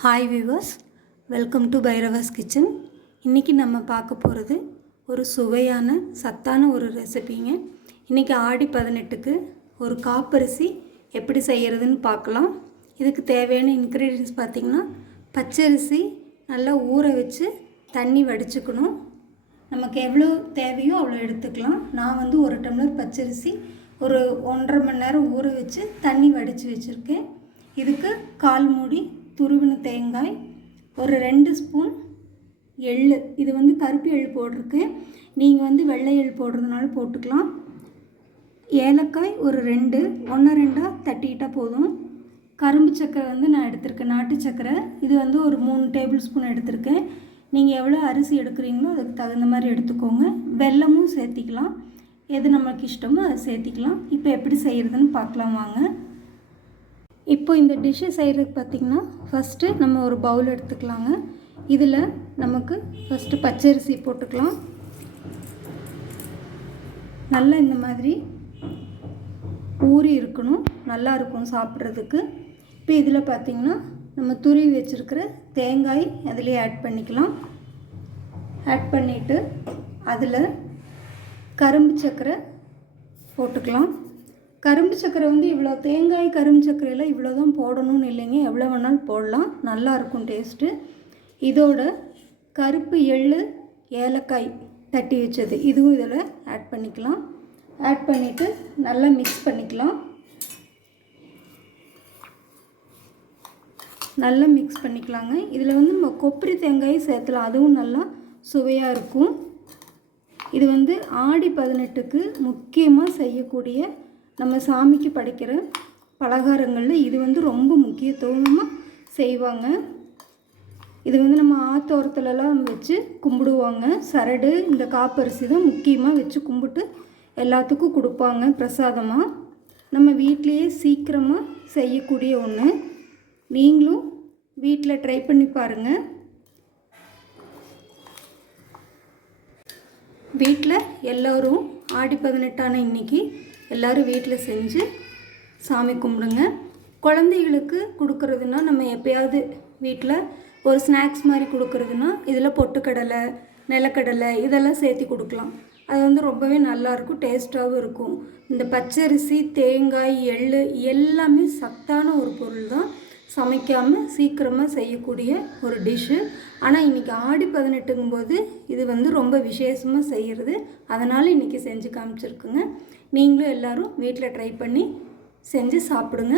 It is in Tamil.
Hi viewers, welcome to Bhairava's kitchen. இன்றைக்கி நம்ம பார்க்க போகிறது ஒரு சுவையான சத்தான ஒரு ரெசிபிங்க. இன்றைக்கி ஆடி 18க்கு ஒரு காப்பரிசி எப்படி செய்கிறதுன்னு பார்க்கலாம். இதுக்கு தேவையான இன்க்ரீடியன்ஸ் பார்த்திங்கன்னா, பச்சரிசி நல்லா ஊற வச்சு தண்ணி வடிச்சுக்கணும். நமக்கு எவ்வளோ தேவையோ அவ்வளோ எடுத்துக்கலாம். நான் வந்து ஒரு டம்ளர் பச்சரிசி ஒரு 1.5 மணி நேரம் ஊற வச்சு தண்ணி வடித்து வச்சுருக்கேன். இதுக்கு 1/4 மூடி துருவின தேங்காய், ஒரு 2 ஸ்பூன் எள்ளு, இது வந்து கருப்பு எள் போட்டிருக்கேன், நீங்கள் வந்து வெள்ளை எள் போடுறதுனால போட்டுக்கலாம். ஏலக்காய் ஒரு 2, 1-2 தட்டிக்கிட்டால் போதும். கரும்பு சக்கரை வந்து நான் எடுத்திருக்கேன், நாட்டு சக்கரை, இது வந்து ஒரு 3 டேபிள் ஸ்பூன் எடுத்திருக்கேன். நீங்கள் எவ்வளோ அரிசி எடுக்கிறீங்களோ அதுக்கு தகுந்த மாதிரி எடுத்துக்கோங்க. வெல்லமும் சேர்த்திக்கலாம், எது நமக்கு இஷ்டமோ அதை சேர்த்திக்கலாம். இப்போ எப்படி செய்கிறதுன்னு பார்க்கலாம் வாங்க. இப்போ இந்த டிஷ்ஷை செய்கிறதுக்கு பார்த்திங்கன்னா, ஃபஸ்ட்டு நம்ம ஒரு பவுல் எடுத்துக்கலாங்க. இதில் நமக்கு ஃபஸ்ட்டு பச்சரிசி போட்டுக்கலாம். நல்லா இந்த மாதிரி ஊறி இருக்கணும், நல்லா இருக்கும் சாப்பிட்றதுக்கு. இப்போ இதில் பார்த்திங்கன்னா நம்ம துருவி வச்சுருக்கிற தேங்காய் அதிலே ஆட் பண்ணிக்கலாம். ஆட் பண்ணிவிட்டு அதில் கரும்பு சர்க்கரை போட்டுக்கலாம். கரும்பு சர்க்கரை வந்து இவ்வளோ, தேங்காய் கரும்பு சர்க்கரையில் இவ்வளோ தான் போடணும்னு இல்லைங்க, எவ்வளோ வேணாலும் போடலாம், நல்லாயிருக்கும் டேஸ்ட்டு. இதோட கருப்பு எள்ளு, ஏலக்காய் தட்டி வச்சது இதுவும் இதில் ஆட் பண்ணிக்கலாம். ஆட் பண்ணிவிட்டு நல்லா மிக்ஸ் பண்ணிக்கலாம். நல்லா மிக்ஸ் பண்ணிக்கலாங்க. இதில் வந்து நம்ம கொப்பரை தேங்காயும் சேர்த்துலாம், அதுவும் நல்லா சுவையாக இருக்கும். இது வந்து ஆடி 18க்கு முக்கியமாக செய்யக்கூடிய, நம்ம சாமிக்கு படைக்கிற பலகாரங்களில் இது வந்து ரொம்ப முக்கியத்துவமாக செய்வாங்க. இது வந்து நம்ம ஆத்தோரத்துலலாம் வச்சு கும்பிடுவாங்க. சரடு இந்த காப்பரிசி தான் முக்கியமாக வச்சு கும்பிட்டு எல்லாத்துக்கும் கொடுப்பாங்க பிரசாதமாக. நம்ம வீட்டிலையே சீக்கிரமாக செய்யக்கூடிய ஒன்று. நீங்களும் வீட்டில் ட்ரை பண்ணி பாருங்கள். வீட்டில் எல்லோரும் ஆடி 18 இன்றைக்கி எல்லோரும் வீட்டில் செஞ்சு சாமி கும்பிடுங்க. குழந்தைகளுக்கு கொடுக்குறதுனா, நம்ம எப்போயாவது வீட்டில் ஒரு ஸ்நாக்ஸ் மாதிரி கொடுக்குறதுனா இதில் பொட்டுக்கடலை, நிலக்கடலை இதெல்லாம் சேர்த்து கொடுக்கலாம். அது வந்து ரொம்பவே நல்லாயிருக்கும், டேஸ்ட்டாகவும் இருக்கும். இந்த பச்சரிசி, தேங்காய், எள் எல்லாமே சத்தான ஒரு பொருள் தான். சமைக்காமல் சீக்கிரமாக செய்யக்கூடிய ஒரு டிஷ்ஷு. ஆனால் இன்றைக்கி ஆடி 18ங்கும் போது இது வந்து ரொம்ப விசேஷமாக செய்கிறது. அதனால் இன்றைக்கி செஞ்சு காமிச்சிருக்குங்க. நீங்களும் எல்லோரும் வீட்டில் ட்ரை பண்ணி செஞ்சு சாப்பிடுங்க.